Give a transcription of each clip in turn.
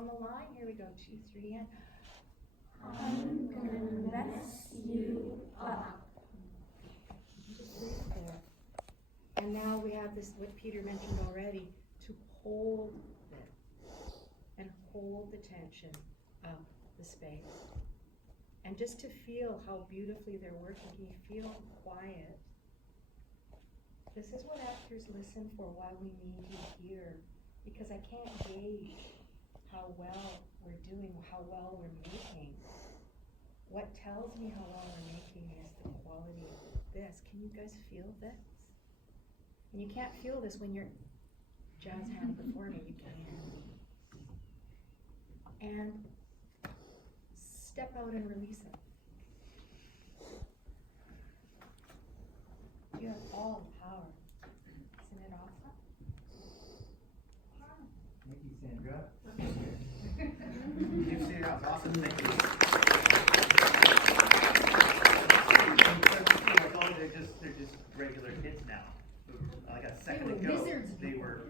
on the line. Here we go. 2, 3, and I'm gonna mess you up. just leave it there. And now we have this, what Peter mentioned already, to hold it and hold the tension of the space. And just to feel how beautifully they're working. Can you feel quiet? This is what actors listen for, why we need you here. Because I can't gauge how well we're doing, how well we're making. What tells me how well we're making is the quality of this. Can you guys feel this? And you can't feel this when you're jazz hand before me. You can. And step out and release it. You have all the power. Isn't it awesome? Thank you, Sandra. You see, that was awesome. Thank you. They're just regular kids now. Like a second ago, they were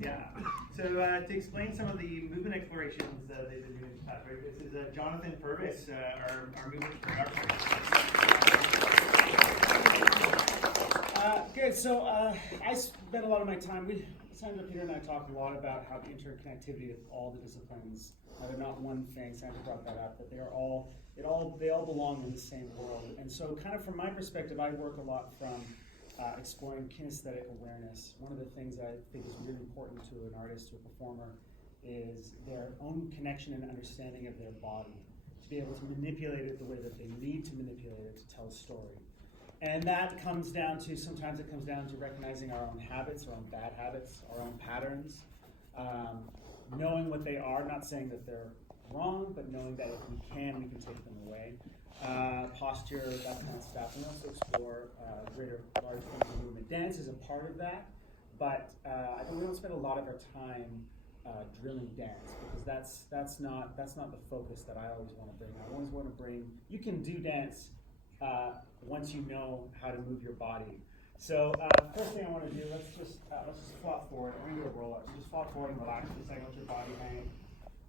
yeah. So to explain some of the movement explorations they've been doing this past, right? This is Jonathan Purvis, our movement choreographer. Good. So I spent a lot of my time. Sandra, Peter, and I talked a lot about how the interconnectivity of all the disciplines. They're not one thing. Sandra brought that up. That they all belong in the same world. And so, kind of from my perspective, I work a lot from exploring kinesthetic awareness. One of the things that I think is really important to an artist or a performer is their own connection and understanding of their body, to be able to manipulate it the way that they need to manipulate it to tell a story. And that comes down to, sometimes it comes down to recognizing our own habits, our own bad habits, our own patterns, knowing what they are, not saying that they're wrong, but knowing that if we can take them away. Posture, that kind of stuff, and also explore large forms of movement. Dance is a part of that, but I think we don't spend a lot of our time drilling dance, because that's not the focus that I always want to bring. I always want to bring, you can do dance once you know how to move your body. So first thing I want to do, let's just flop forward. We're going to do a roll up. So just flop forward and relax for a second. Let your body hang,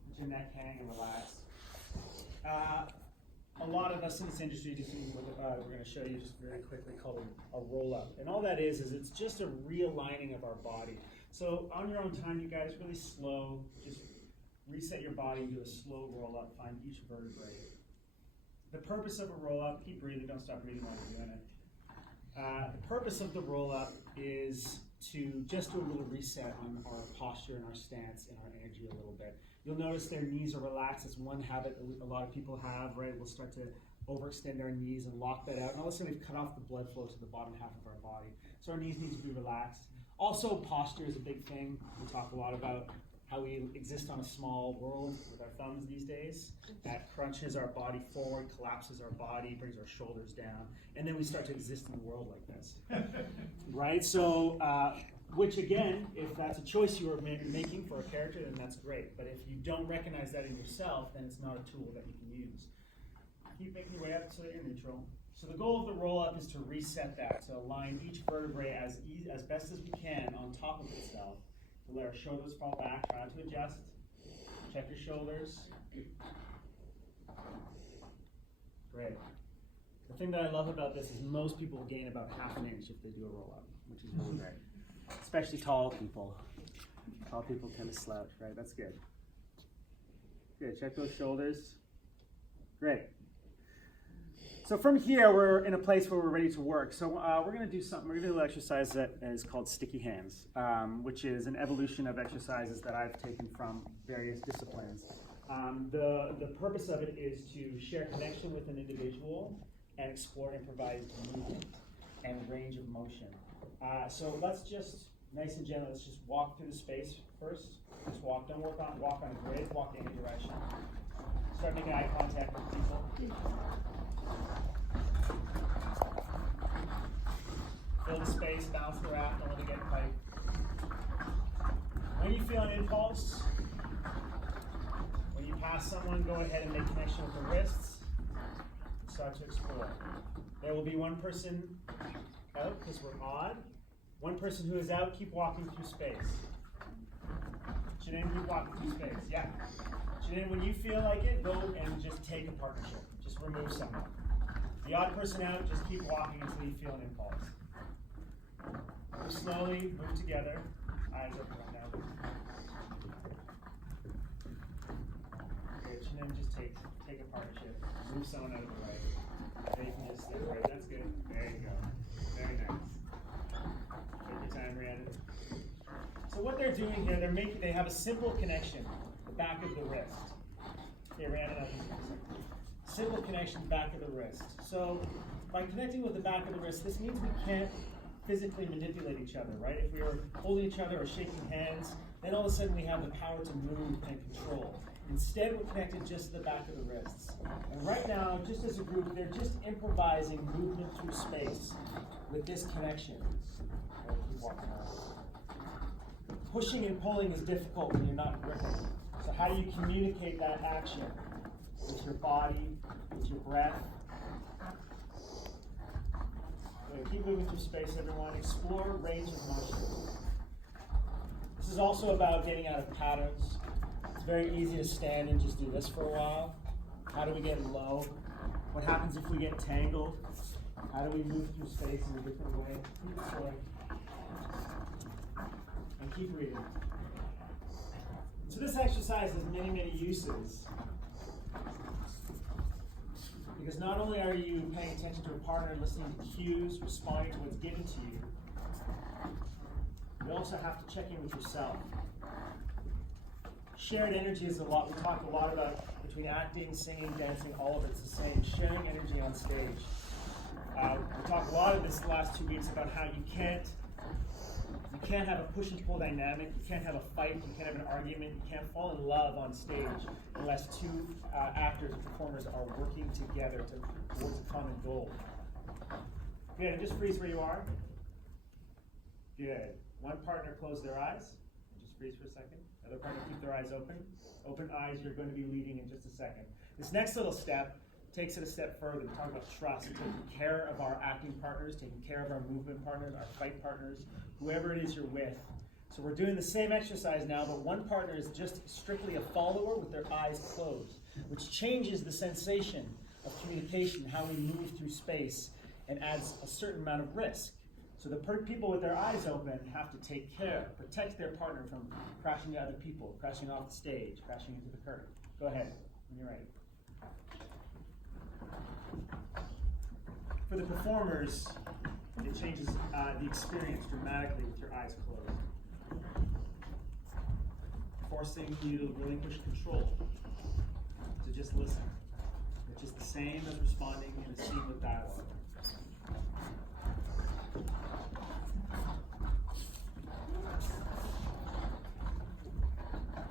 let your neck hang, and relax. A lot of us in this industry, we're going to show you just very quickly, called a roll up. And all that is it's just a realigning of our body. So on your own time, you guys, really slow, just reset your body, do a slow roll up, find each vertebrae. The purpose of a roll up, keep breathing, don't stop breathing while you're doing it. The purpose of the roll up is to just do a little reset on our posture and our stance and our energy a little bit. You'll notice their knees are relaxed. It's one habit that a lot of people have, right? We'll start to overextend our knees and lock that out. And all of a sudden we've cut off the blood flow to the bottom half of our body. So our knees need to be relaxed. Also, posture is a big thing. We talk a lot about how we exist on a small world with our thumbs these days. That crunches our body forward, collapses our body, brings our shoulders down, and then we start to exist in the world like this. Right? So, which again, if that's a choice you are making for a character, then that's great. But if you don't recognize that in yourself, then it's not a tool that you can use. Keep making your way up so that you're neutral. So the goal of the roll-up is to reset that, to align each vertebrae as best as we can on top of itself. To let our shoulders fall back, try not to adjust. Check your shoulders. Great. The thing that I love about this is most people gain about ½ an inch if they do a roll-up, which is really great. Especially tall people. Tall people tend to slouch, right? That's good. Good, check those shoulders. Great. So from here, we're in a place where we're ready to work. So we're going to do something. We're going to do an exercise that is called sticky hands, which is an evolution of exercises that I've taken from various disciplines. The purpose of it is to share connection with an individual and explore improvised movement and range of motion. So let's just, nice and gentle, let's just walk through the space first. Just walk. Don't walk on a grid. Walk in any direction. Start making eye contact with people. Fill the space, bounce the raft, don't let it get tight. When you feel an impulse, when you pass someone, go ahead and make connection with the wrists. Start to explore. There will be one person out because we're odd. One person who is out, keep walking through space. Shanann, keep walking through space. Yeah. Shanann, when you feel like it, go and just take a partnership. Just remove someone. The odd person out, just keep walking until you feel an impulse. Move slowly, move together. Eyes open right now. Good. Shanann, just take a partnership. Move someone out of the way. Then you can just step right. That's good. There you go. Very nice. Take your time, Rhiannon. So what they're doing here, they have a simple connection, the back of the wrist. Okay, Rhiannon, simple connection, back of the wrist. So by connecting with the back of the wrist, this means we can't physically manipulate each other, right? If we were holding each other or shaking hands, then all of a sudden we have the power to move and control. Instead, we're connected just to the back of the wrists. And right now, just as a group, they're just improvising movement through space with this connection. Keep walking around. Pushing and pulling is difficult when you're not gripping. So how do you communicate that action? With your body, with your breath. Okay, keep moving through space, everyone. Explore range of motion. This is also about getting out of patterns. It's very easy to stand and just do this for a while. How do we get low? What happens if we get tangled? How do we move through space in a different way? Keep exploring. And keep reading. So this exercise has many, many uses. Because not only are you paying attention to a partner, listening to cues, responding to what's given to you, you also have to check in with yourself. Shared energy is we talk a lot about between acting, singing, dancing, all of it's the same. Sharing energy on stage. We talked a lot of this the last 2 weeks about how you can't have a push and pull dynamic, you can't have a fight, you can't have an argument, you can't fall in love on stage unless two actors and performers are working together towards a common goal. Good, and just freeze where you are. Good. One partner close their eyes, and just freeze for a second. Other partner keep their eyes open. Open eyes, you're going to be leading in just a second. This next little step takes it a step further. We talk about trust, taking care of our acting partners, taking care of our movement partners, our fight partners, whoever it is you're with. So we're doing the same exercise now, but one partner is just strictly a follower with their eyes closed, which changes the sensation of communication, how we move through space, and adds a certain amount of risk. So the people with their eyes open have to take care, protect their partner from crashing into other people, crashing off the stage, crashing into the curtain. Go ahead, when you're ready. For the performers, it changes the experience dramatically with your eyes closed. Forcing you to relinquish control, to just listen, which is the same as responding in a scene with dialogue.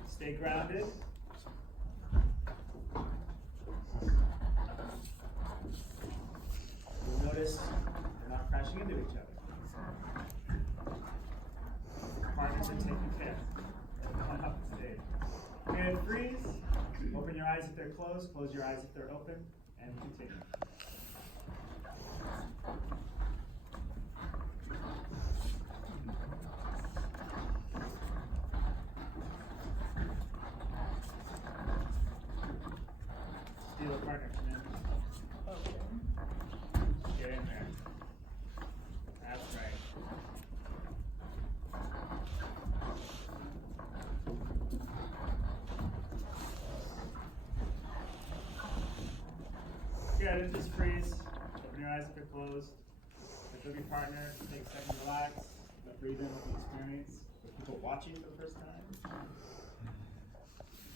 Stay grounded. You'll notice they're not crashing into each other. Partners are taking care. Everyone up the stage. Good, freeze. Open your eyes if they're closed. Close your eyes if they're open. And continue. Steal a partner, man. Okay. Get in there. That's right. Good, and just freeze. Open your eyes if they're closed. Look at your partner. Take a second to relax. Breathe in with the experience. With people watching for the first time.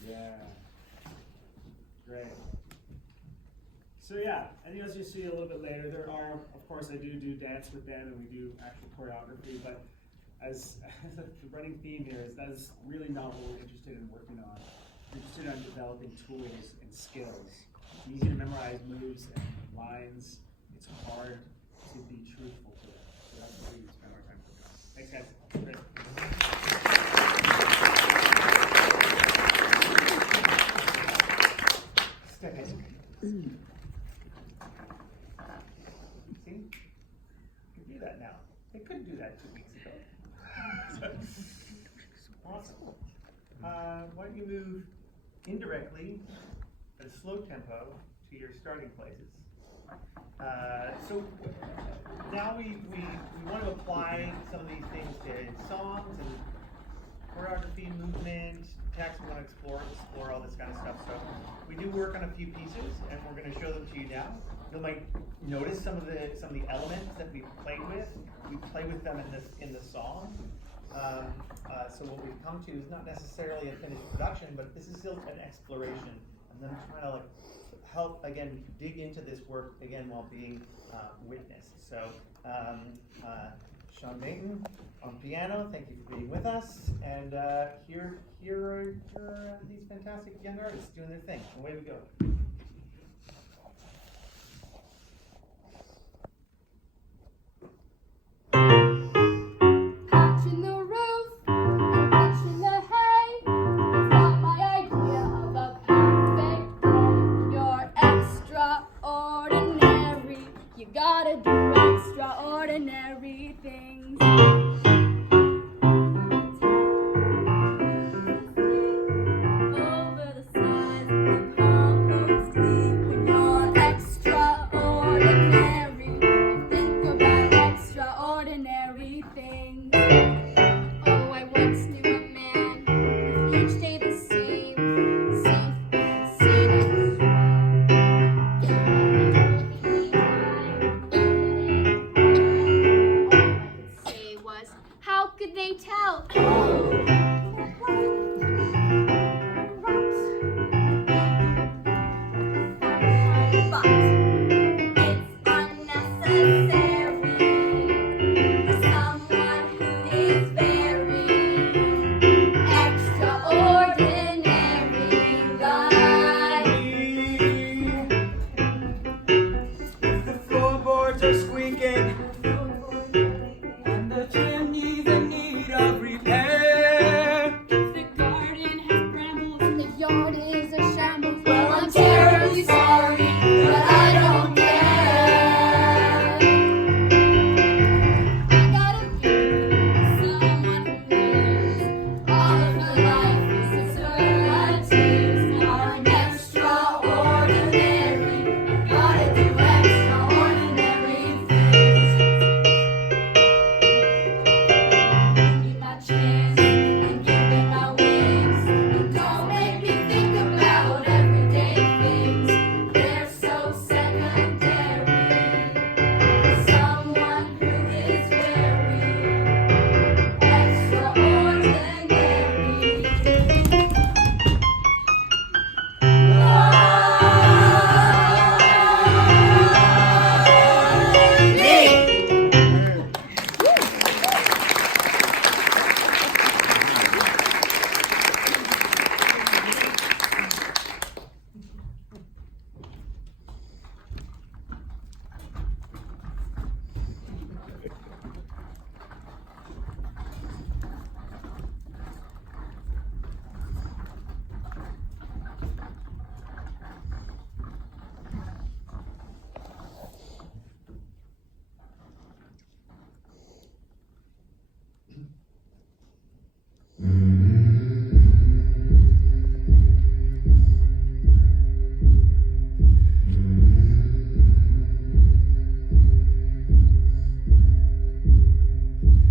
Yeah. Great. So yeah, and as you see a little bit later, there are, of course, I do dance with them, and we do actual choreography, but as the running theme here is that is really not what we're interested in working on. We're interested in developing tools and skills. It's easy to memorize moves and lines. It's hard to be truthful to it. So that's what we spend our time working on. Thanks, guys. Great. Step in. See? You can do that now. They couldn't do that 2 weeks ago. Awesome. indirectly at a slow tempo to your starting places. So now we want to apply some of these things to songs and choreography, movement, text. We want to explore all this kind of stuff. So we do work on a few pieces, and we're going to show them to you now. You might notice some of the elements that we played with. We play with them in the song. So what we've come to is not necessarily a finished production, but this is still an exploration, and then trying to help again dig into this work again while being witnessed. So Sean Dayton on piano, thank you for being with us, and here are these fantastic young artists doing their thing. Away we go. Patching the roof and pitching the hay is not my idea of a perfect day. You're extraordinary. You gotta do extraordinary things. Over the sides of the compost heap. When you're extraordinary, you think about extraordinary things. Oh, I once knew a man with each day the same, safe and scenic. All I could say was, how could they tell? But it's unnecessary for someone who is very extraordinary like The floorboards are squeaking and the chimney's in need of repair. the garden has brambles and the yard is a shambles. Well, I'm terribly sorry, but I don't care. I gotta be someone who lives all of her life with superlatives. I'm extraordinary. I gotta do extraordinary things. Give me my chance and give me my wings. And don't make me think about everyday things. They're so secondary for someone who is very extraordinary.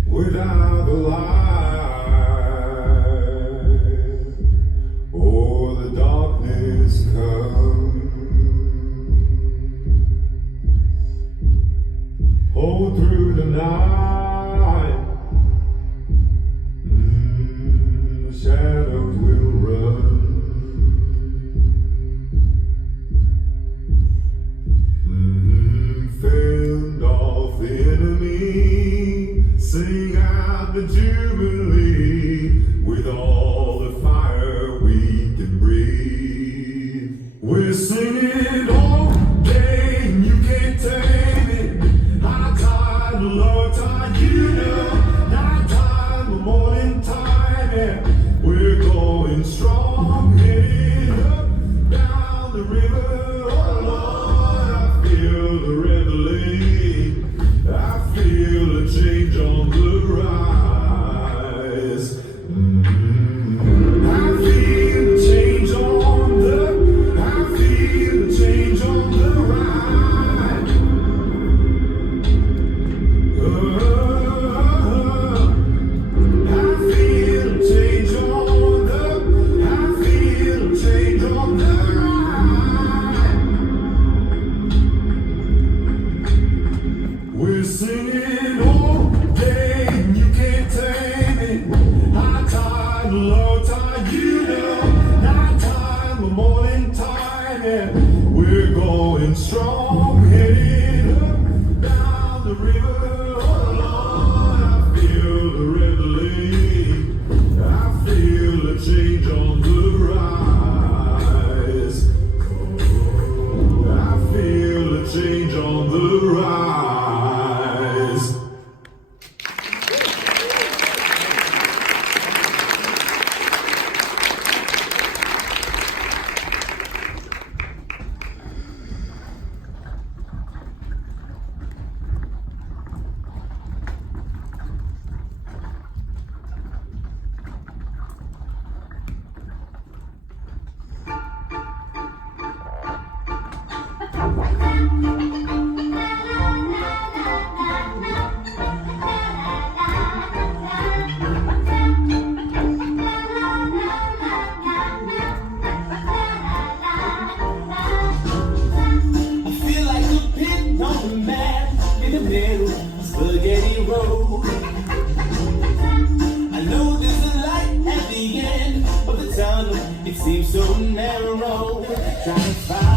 Without the light or the darkness come, hold through the night, the shadows will run. Fend off the enemy, sing out the jubilee with all the fire we can breathe. hand. We're going strong, heading up down the river. Oh Lord, I feel the reveling. I feel a change on the rise. I feel a change on the rise. I feel like a pin on the map in the middle of Spaghetti Road. I know there's a light at the end of the tunnel. It seems so narrow. Trying to find